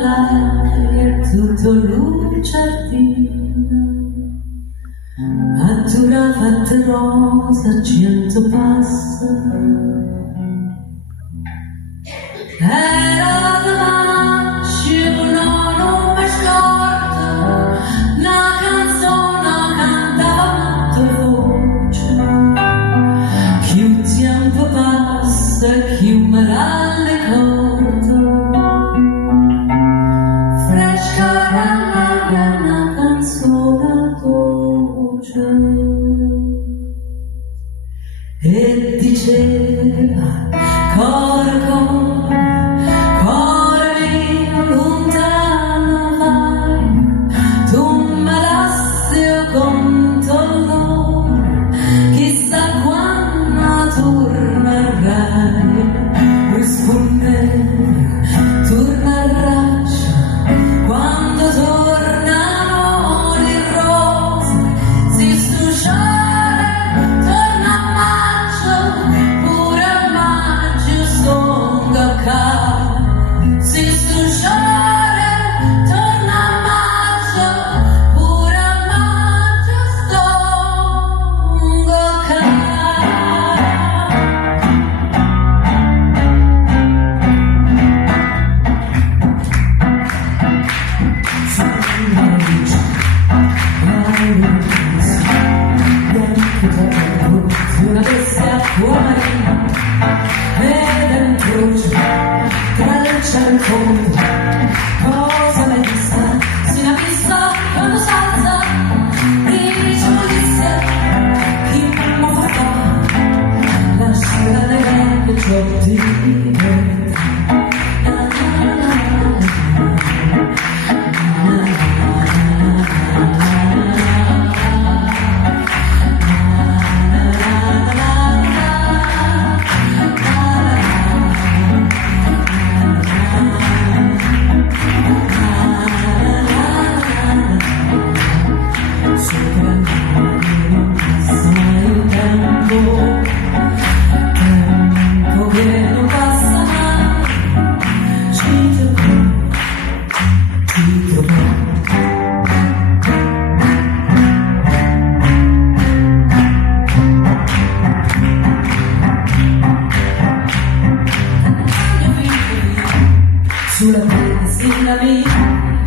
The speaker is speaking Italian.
l'aria tutto lucentino, addirittura fatte rosa 100 passa. Era da maggio, non mi scordo, una canzone cantava a voce, che il tempo passa, che me la ricordo, fresca una canzone dolce, e diceva cuore mio lontano vai, tu me lasci con dolore, chissà quando tornerai. Rispondeva, tornerai quando tornano le rose, si strusciare, torna a maggio, pure a maggio stonga cara. Si strusciare, torna a maggio, pure a maggio stonga cara. Una bestia fuori e dentro tra il cielo e il fondo, cosa l'hai vista? Si l'ha vista quando salta, dice Ulisse, chi mi fa fare, lascia le gambe giortine. Tempo che non passa mai, ci trovo. Sulla penna,